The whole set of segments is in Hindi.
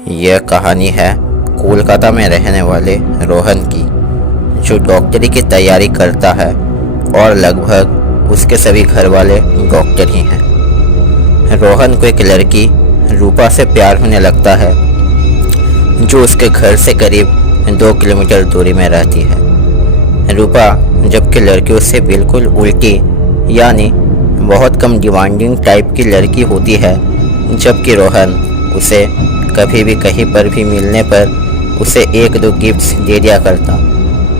यह कहानी है कोलकाता में रहने वाले रोहन की, जो डॉक्टरी की तैयारी करता है और लगभग उसके सभी घर वाले डॉक्टर ही हैं। रोहन को एक लड़की रूपा से प्यार होने लगता है, जो उसके घर से करीब 2 किलोमीटर दूरी में रहती है। रूपा जबकि लड़की उससे बिल्कुल उल्टी यानी बहुत कम डिमांडिंग टाइप की लड़की होती है, जबकि रोहन उसे कभी भी कहीं पर भी मिलने पर उसे 1-2 गिफ्ट्स दे दिया करता,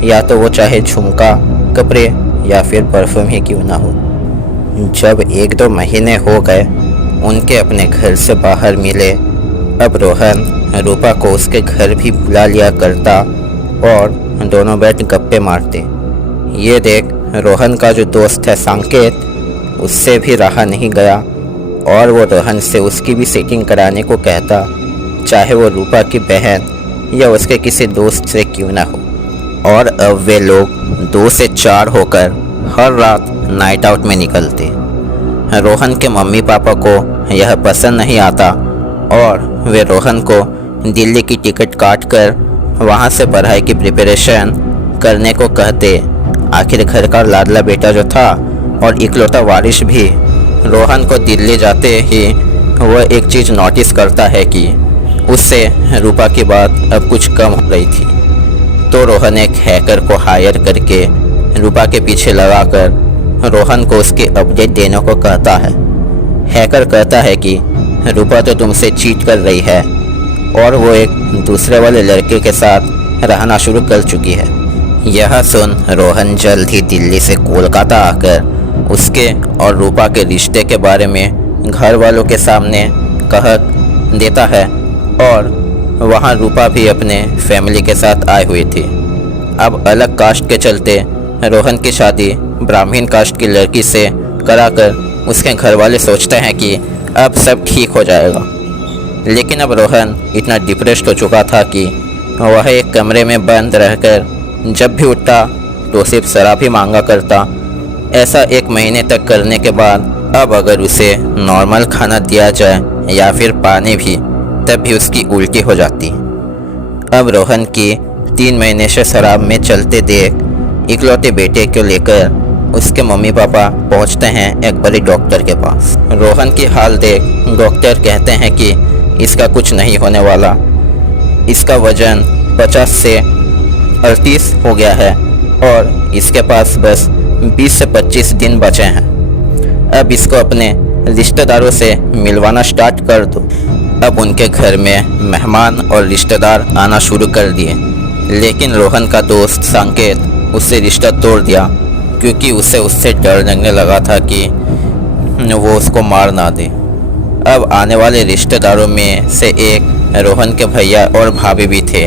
या तो वो चाहे झुमका, कपड़े या फिर परफ्यूम ही क्यों ना हो। जब 1-2 महीने हो गए उनके अपने घर से बाहर मिले, अब रोहन रूपा को उसके घर भी बुला लिया करता और दोनों बैठ गप्पे मारते। ये देख रोहन का जो दोस्त है संकेत, उससे भी रहा नहीं गया और वो रोहन से उसकी भी सेटिंग कराने को कहता, चाहे वो रूपा की बहन या उसके किसी दोस्त से क्यों ना हो। और अब वे लोग 2 से 4 होकर हर रात नाइट आउट में निकलते। रोहन के मम्मी पापा को यह पसंद नहीं आता और वे रोहन को दिल्ली की टिकट काटकर वहां से पढ़ाई की प्रिपरेशन करने को कहते। आखिर घर का लाडला बेटा जो था और इकलौता वारिस भी, रोहन को दिल्ली जाते ही वह एक चीज़ नोटिस करता है कि उससे रूपा की बात अब कुछ कम हो रही थी। तो रोहन एक हैकर को हायर करके रूपा के पीछे लगाकर रोहन को उसकी अपडेट देने को कहता है। हैकर कहता है कि रूपा तो तुमसे चीट कर रही है और वो एक दूसरे वाले लड़के के साथ रहना शुरू कर चुकी है। यह सुन रोहन जल्द ही दिल्ली से कोलकाता आकर उसके और रूपा के रिश्ते के बारे में घर वालों के सामने कह देता है और वहाँ रूपा भी अपने फैमिली के साथ आए हुई थी। अब अलग कास्ट के चलते रोहन की शादी ब्राह्मण कास्ट की लड़की से कराकर उसके घर वाले सोचते हैं कि अब सब ठीक हो जाएगा। लेकिन अब रोहन इतना डिप्रेस्ड हो चुका था कि वह एक कमरे में बंद रहकर जब भी उठता तो सिर्फ शराब ही मांगा करता। ऐसा 1 महीने तक करने के बाद अब अगर उसे नॉर्मल खाना दिया जाए या फिर पानी भी, तब भी उसकी उल्टी हो जाती। अब रोहन की 3 महीने से शराब में चलते देख इकलौते बेटे को लेकर उसके मम्मी पापा पहुंचते हैं एक बड़े डॉक्टर के पास। रोहन की हाल देख डॉक्टर कहते हैं कि इसका कुछ नहीं होने वाला, इसका वजन 50 से 38 हो गया है और इसके पास बस 20 से 25 दिन बचे हैं। अब इसको अपने रिश्तेदारों से मिलवाना स्टार्ट कर दो। अब उनके घर में मेहमान और रिश्तेदार आना शुरू कर दिए, लेकिन रोहन का दोस्त संकेत उससे रिश्ता तोड़ दिया, क्योंकि उससे डर लगने लगा था कि वो उसको मार ना दे। अब आने वाले रिश्तेदारों में से एक रोहन के भैया और भाभी भी थे।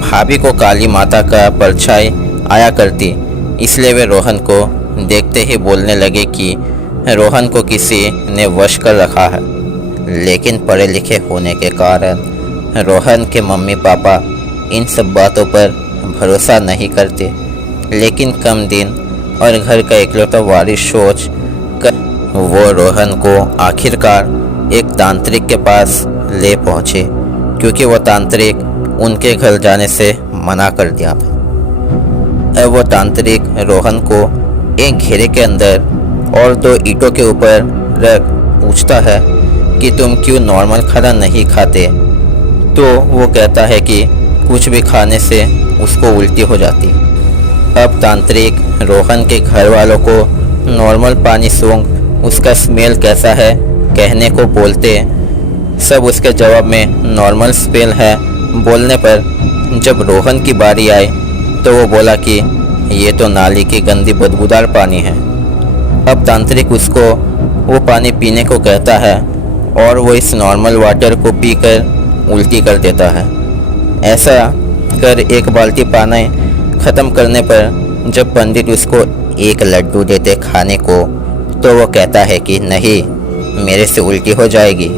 भाभी को काली माता का परछाई आया करती, इसलिए वे रोहन को देखते ही बोलने लगे कि रोहन को किसी ने वश कर रखा है। लेकिन पढ़े लिखे होने के कारण रोहन के मम्मी पापा इन सब बातों पर भरोसा नहीं करते। लेकिन कम दिन और घर का इकलौता वारिस सोच कर वो रोहन को आखिरकार एक तांत्रिक के पास ले पहुँचे, क्योंकि वो तांत्रिक उनके घर जाने से मना कर दिया। अब वो तांत्रिक रोहन को एक घेरे के अंदर और 2 ईंटों के ऊपर रख पूछता है कि तुम क्यों नॉर्मल खाना नहीं खाते। तो वो कहता है कि कुछ भी खाने से उसको उल्टी हो जाती। अब तांत्रिक रोहन के घर वालों को नॉर्मल पानी सूंघ उसका स्मेल कैसा है कहने को बोलते। सब उसके जवाब में नॉर्मल स्मेल है बोलने पर जब रोहन की बारी आई तो वो बोला कि ये तो नाली की गंदी बदबूदार पानी है। अब तांत्रिक उसको वो पानी पीने को कहता है और वो इस नॉर्मल वाटर को पीकर उल्टी कर देता है। ऐसा कर 1 बाल्टी पानी ख़त्म करने पर जब पंडित उसको 1 लड्डू देते खाने को, तो वो कहता है कि नहीं, मेरे से उल्टी हो जाएगी।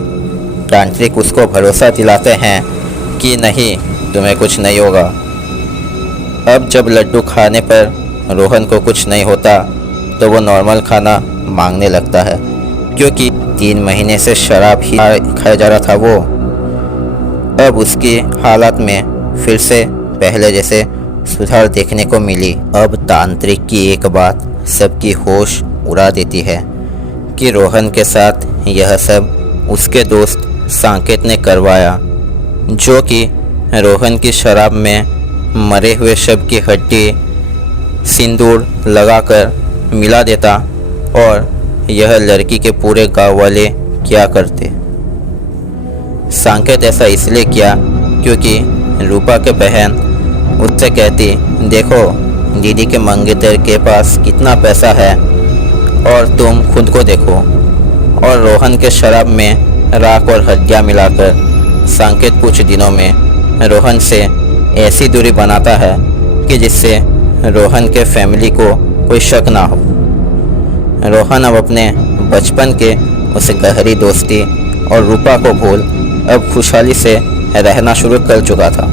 तांत्रिक उसको भरोसा दिलाते हैं कि नहीं, तुम्हें कुछ नहीं होगा। अब जब लड्डू खाने पर रोहन को कुछ नहीं होता तो वो नॉर्मल खाना मांगने लगता है, क्योंकि 3 महीने से शराब ही खाया जा रहा था वो। अब उसकी हालत में फिर से पहले जैसे सुधार देखने को मिली। अब तांत्रिक की एक बात सबकी होश उड़ा देती है कि रोहन के साथ यह सब उसके दोस्त सांकेत ने करवाया, जो कि रोहन की शराब में मरे हुए शव की हड्डी सिंदूर लगाकर मिला देता और यह लड़की के पूरे गांव वाले क्या करते। सांकेत ऐसा इसलिए किया क्योंकि रूपा के बहन उससे कहती, देखो दीदी के मंगेतर के पास कितना पैसा है और तुम खुद को देखो। और रोहन के शराब में राख और हड्डियाँ मिलाकर सांकेत कुछ दिनों में रोहन से ऐसी दूरी बनाता है कि जिससे रोहन के फैमिली को कोई शक ना हो। रोहन अब अपने बचपन के उस गहरी दोस्ती और रूपा को भूल अब खुशहाली से रहना शुरू कर चुका था।